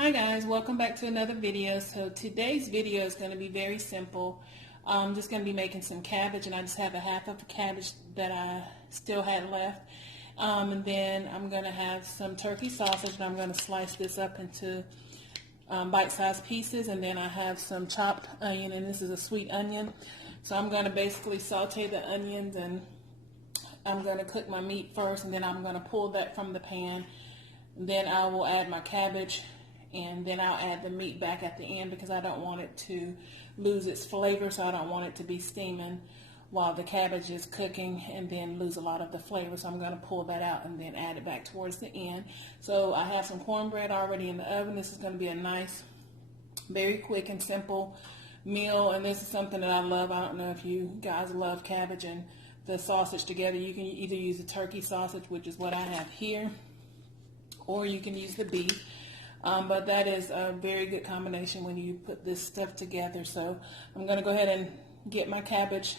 Hi guys, welcome back to another video. So today's video is going to be very simple. I'm just going to be making some cabbage, and I just have a half of a cabbage that I still had left. And then I'm going to have some turkey sausage, and I'm going to slice this up into bite-sized pieces. And then I have some chopped onion, and this is a sweet onion. So I'm going to basically saute the onions, and I'm going to cook my meat first, and then I'm going to pull that from the pan. Then I will add my cabbage, and then I'll add the meat back at the end because I don't want it to lose its flavor, so I don't want it to be steaming while the cabbage is cooking and then lose a lot of the flavor. So I'm going to pull that out and then add it back towards the end. So I have some cornbread already in the oven. This is going to be a nice, very quick and simple meal, and this is something that I love. I don't know if you guys love cabbage and the sausage together. You can either use the turkey sausage, which is what I have here, or you can use the beef. But that is a very good combination when you put this stuff together. So I'm going to go ahead and get my cabbage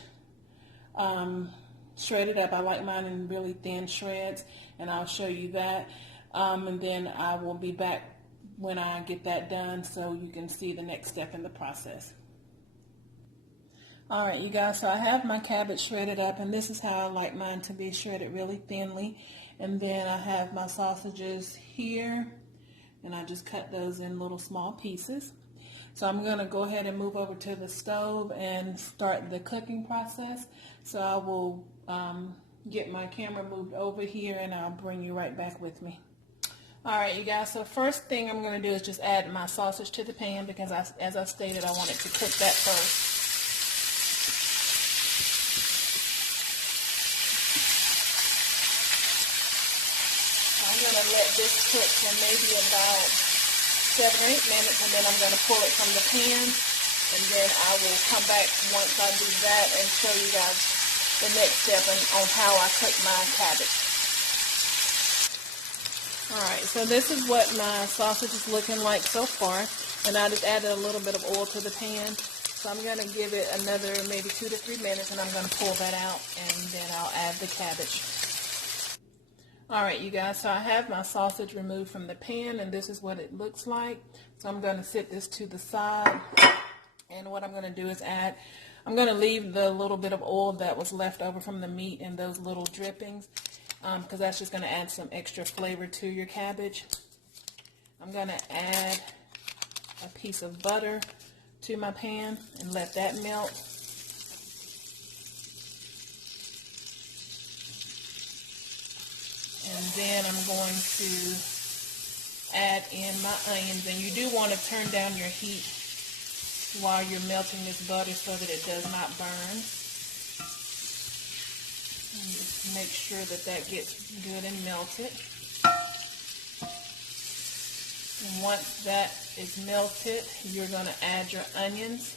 shredded up. I like mine in really thin shreds, and I'll show you that. And then I will be back when I get that done so you can see the next step in the process. Alright, you guys, so I have my cabbage shredded up, and this is how I like mine to be, shredded really thinly. And then I have my sausages here, and I just cut those in little small pieces. So I'm going to go ahead and move over to the stove and start the cooking process. So I will get my camera moved over here, and I'll bring you right back with me. Alright, you guys, so first thing I'm going to do is just add my sausage to the pan because as I stated, I wanted to cook that first. I'm going to let this cook for maybe about 7 or 8 minutes, and then I'm going to pull it from the pan, and then I will come back once I do that and show you guys the next step on how I cook my cabbage. Alright, so this is what my sausage is looking like so far, and I just added a little bit of oil to the pan. So I'm going to give it another maybe 2 to 3 minutes, and I'm going to pull that out, and then I'll add the cabbage. Alright, you guys, so I have my sausage removed from the pan, and this is what it looks like. So I'm going to set this to the side, and what I'm going to do is I'm going to leave the little bit of oil that was left over from the meat and those little drippings, because that's just going to add some extra flavor to your cabbage. I'm going to add a piece of butter to my pan and let that melt. And then I'm going to add in my onions, and you do want to turn down your heat while you're melting this butter so that it does not burn. And just make sure that that gets good and melted. And once that is melted, you're going to add your onions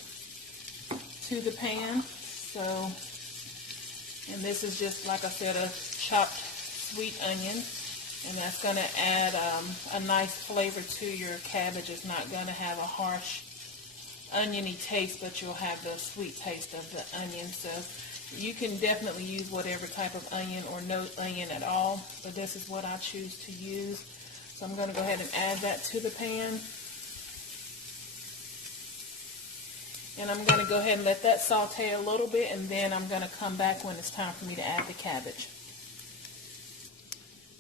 to the pan. So, and this is just, like I said, a chopped sweet onion, and that's going to add a nice flavor to your cabbage. It's not going to have a harsh oniony taste, but you'll have the sweet taste of the onion. So you can definitely use whatever type of onion or no onion at all, but this is what I choose to use. So I'm going to go ahead and add that to the pan, and I'm going to go ahead and let that saute a little bit, and then I'm going to come back when it's time for me to add the cabbage.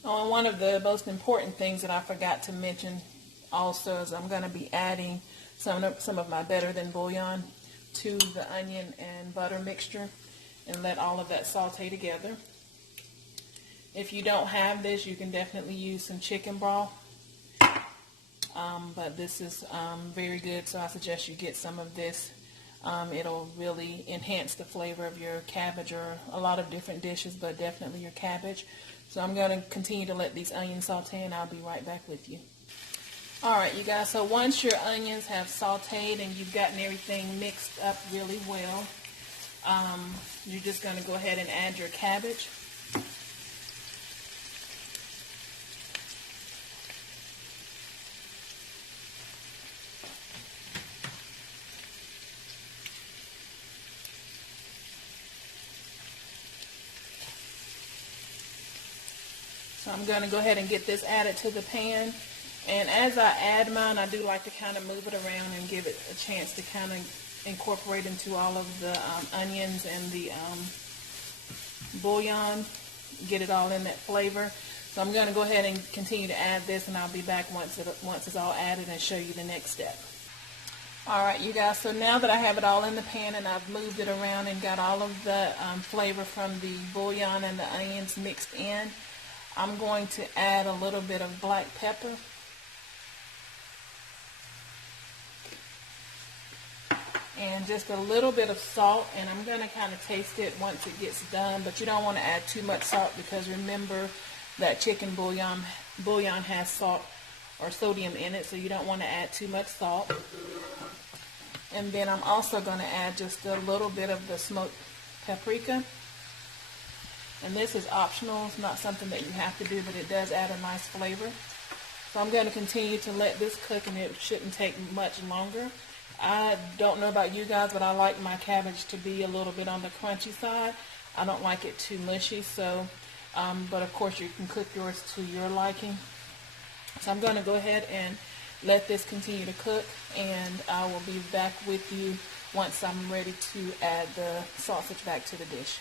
Oh, and one of the most important things that I forgot to mention also is I'm going to be adding some of my better than bouillon to the onion and butter mixture and let all of that saute together. If you don't have this, you can definitely use some chicken broth, but this is very good, so I suggest you get some of this. It'll really enhance the flavor of your cabbage or a lot of different dishes, but definitely your cabbage. So I'm going to continue to let these onions saute, and I'll be right back with you. Alright, you guys, so once your onions have sauteed and you've gotten everything mixed up really well, you're just going to go ahead and add your cabbage. So I'm going to go ahead and get this added to the pan, And as I add mine, I do like to kind of move it around and give it a chance to kind of incorporate into all of the onions and the bouillon, get it all in that flavor. So I'm going to go ahead and continue to add this, and I'll be back once it's all added and show you the next step. Alright you guys, so now that I have it all in the pan and I've moved it around and got all of the flavor from the bouillon and the onions mixed in, I'm going to add a little bit of black pepper. And just a little bit of salt, and I'm going to kind of taste it once it gets done, but you don't want to add too much salt because remember that chicken bouillon has salt or sodium in it, so you don't want to add too much salt. And then I'm also going to add just a little bit of the smoked paprika. And this is optional, it's not something that you have to do, but it does add a nice flavor. So I'm going to continue to let this cook, and it shouldn't take much longer. I don't know about you guys, but I like my cabbage to be a little bit on the crunchy side. I don't like it too mushy, so, but of course you can cook yours to your liking. So I'm going to go ahead and let this continue to cook, and I will be back with you once I'm ready to add the sausage back to the dish.